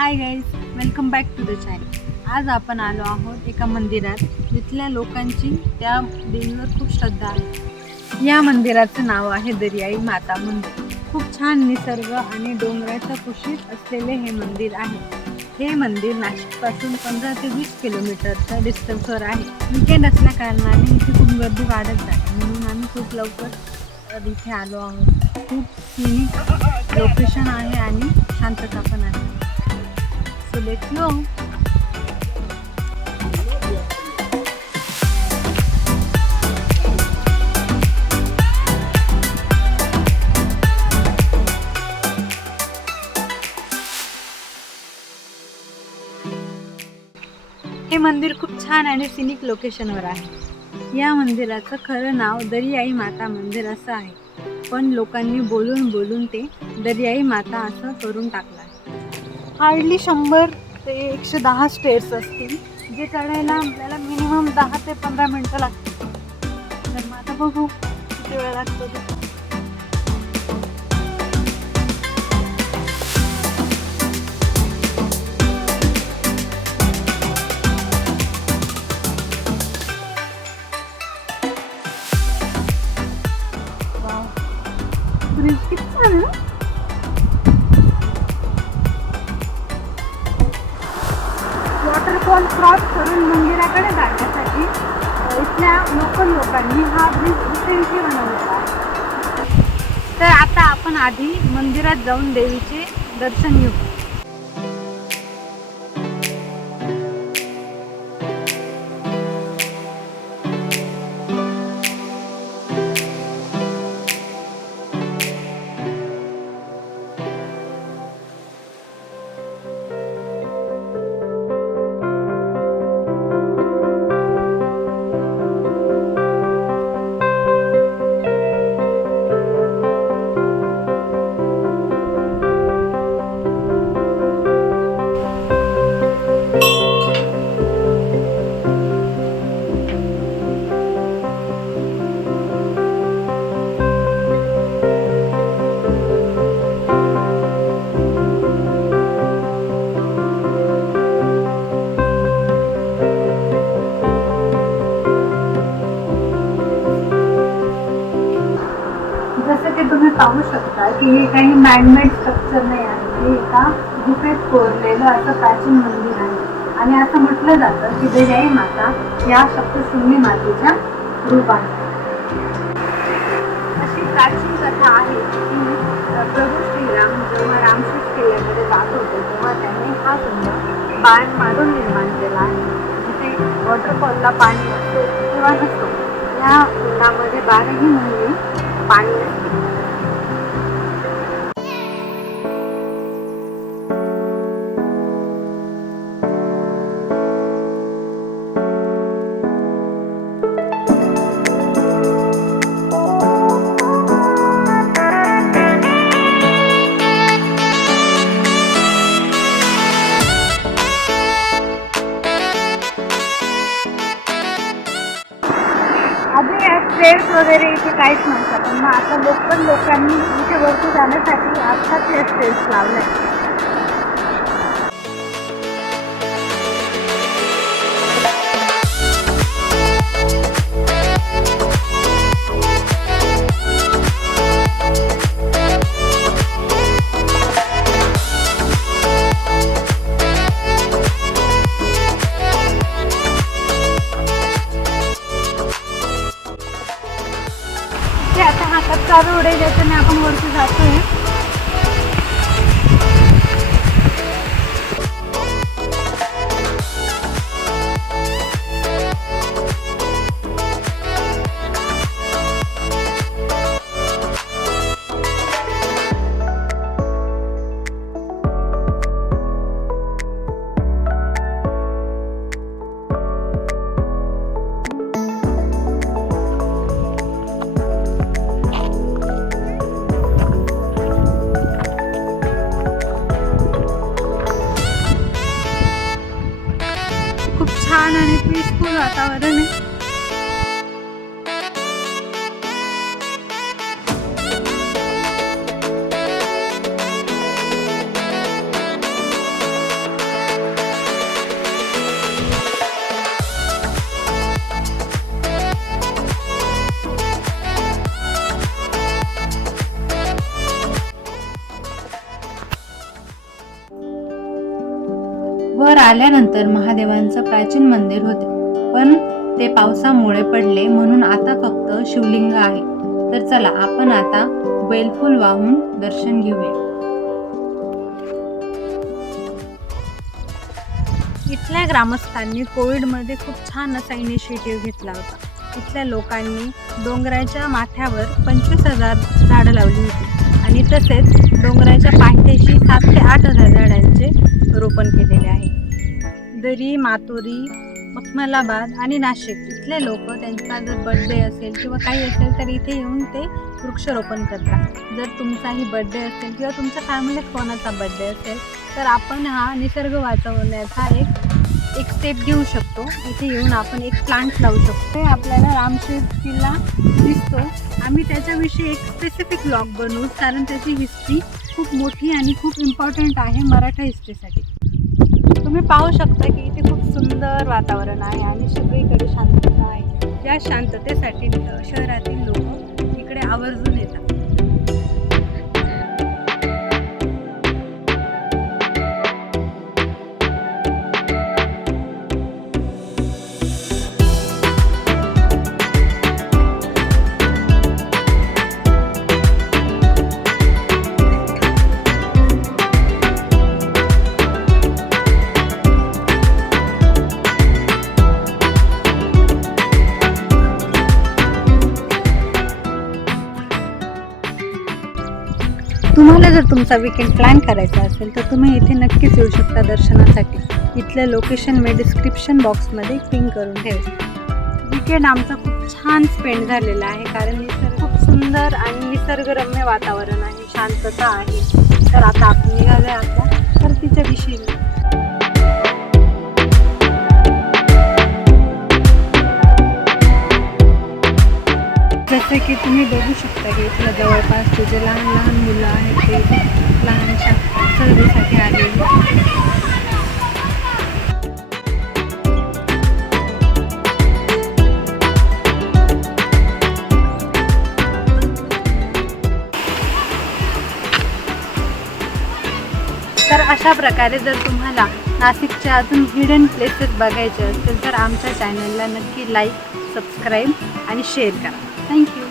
High guys, welcome back to the channel. आज आपण आलो आहोत एका मंदिरात जिथल्या लोकांची त्या देवीवर खूप श्रद्धा आहे. या मंदिराचं नाव आहे दरियाई माता मंदिर. खूप छान निसर्ग आणि डोंगराच्या कुशीत असलेले हे मंदिर आहे. हे मंदिर नाशिकपासून 15 ते 20 किलोमीटरच्या डिस्टन्सवर आहे. वीकेंड असल्या कारणाने इथे खूप गर्दी वाढत जाते, म्हणून आम्ही खूप लवकर इथे आलो आहोत. खूप सिनिक लोकेशन आहे आणि शांतता पण आहे. So let's go. हे मंदिर खूप छान आणि सिनिक लोकेशनवर आहे. या मंदिराचं खरं नाव दरियाई माता मंदिर असं आहे, पण लोकांनी बोलून बोलून ते दरियाई माता असं करून टाकलं आहे. हार्डली 100 ते 110 स्टेअर्स असतील, जे चढायला आपल्याला मिनिमम 10 ते 15 मिनटं लागतील. तर मग आता बघू किती वेळ लागतो ते. ब्रिज किती छान आहे ना. वॉटरफॉल क्रॉस करून मंदिराकडे जाण्यासाठी इथल्या लोकल लोकांनी हा ब्रिज रिसेंटली बनवलेला आहे. तर आता आपण आधी मंदिरात जाऊन देवीचे दर्शन घेऊ. जसं की तुम्ही पाहू शकता की हे काही मॅनमेड स्ट्रक्चर नाही आहे. हे एका गुफेत कोरलेलं असं प्राचीन मंदिर आहे आणि असं म्हटलं जातं की दरियाई माता या सप्तशृंगी मातेच्या रूप आहे. अशी प्राचीन कथा आहे की प्रभू श्रीराम जेव्हा रामशेष किल्ल्यामध्ये जात होते तेव्हा त्यांनी हा कुंड बाण मारून निर्माण केला आहे. जिथे वॉटरफॉलला पाणी असतो किंवा नसतो, या कुंडामध्ये 12ही महिने पाणी असते. स्टेअर्स वगैरे इथे काहीच नसतं, पण मग आता लोकांनी इथे वरती जाण्यासाठी आत्ताच या स्टेअर्स लावल्या. आता हा कच्चा रोड आहे, ज्याच्याने आपण वरती जातोय. छान आणि पीसफुल वातावरण आहे. वर आल्यानंतर महादेवांचं प्राचीन मंदिर होते, पण ते पावसामुळे पडले म्हणून आता फक्त शिवलिंग आहे. तर चला आपण आता बेलफूल वाहून दर्शन घेऊया. इथल्या ग्रामस्थांनी कोविडमध्ये खूप छान असा इनिशिएटिव्ह घेतला होता. इथल्या लोकांनी डोंगराच्या माथ्यावर 25,000 झाडं लावली होती आणि तसेच डोंगराच्या पायथ्याशी 7,000 ते 8,000 झाडांचे रोपण केलेले आहे. दरी, मातोरी, मखमलाबाद आणि नाशिक इथले लोक त्यांचा जर बर्थडे असेल किंवा काही असेल तर इथे येऊन ते वृक्षारोपण करतात. जर तुमचाही बर्थडे असेल किंवा तुमच्या फॅमिलीत कोणाचा बर्थडे असेल तर आपण हा निसर्ग वाचवण्याचा एक स्टेप घेऊ शकतो. इथे येऊन आपण एक प्लांट लावू शकतो. हे आपल्याला रामशेज किल्ला दिसतो. आम्ही त्याच्याविषयी एक स्पेसिफिक ब्लॉग बनवू, कारण त्याची हिस्ट्री खूप मोठी आणि खूप इम्पॉर्टंट आहे मराठा हिस्ट्रीसाठी. तुम्ही पाहू शकता की इथे खूप सुंदर वातावरण आहे आणि सगळीकडे शांतता आहे. या शांततेसाठी शहरातील लोक इकडे आवर्जून येतात. तुम्हाला जर तुमचा वीकेंड प्लॅन करायचा असेल तर तुम्ही इथे नक्कीच येऊ शकता दर्शनासाठी. इथलं लोकेशन मी डिस्क्रिप्शन बॉक्समध्ये पिन करून ठेवेन. वीकेंड आमचा खूप छान स्पेंड झालेला आहे, कारण खूप सुंदर आणि निसर्गरम्य वातावरण आहे, शांतता आहे. तर आता आपण निघालोय आपल्या परतीच्या दिशेने. जसं की तुम्ही बघू शकता की इथल्या जवळपास जे लहान लहान मुलं आहेत ते लहानशा सहलीसाठी आलेले. तर अशा प्रकारे जर तुम्हाला नाशिकच्या अजून हिडन प्लेसेस बघायचे असतील तर आमच्या चॅनलला नक्की लाईक, सबस्क्राईब आणि शेअर करा. थँक्यू.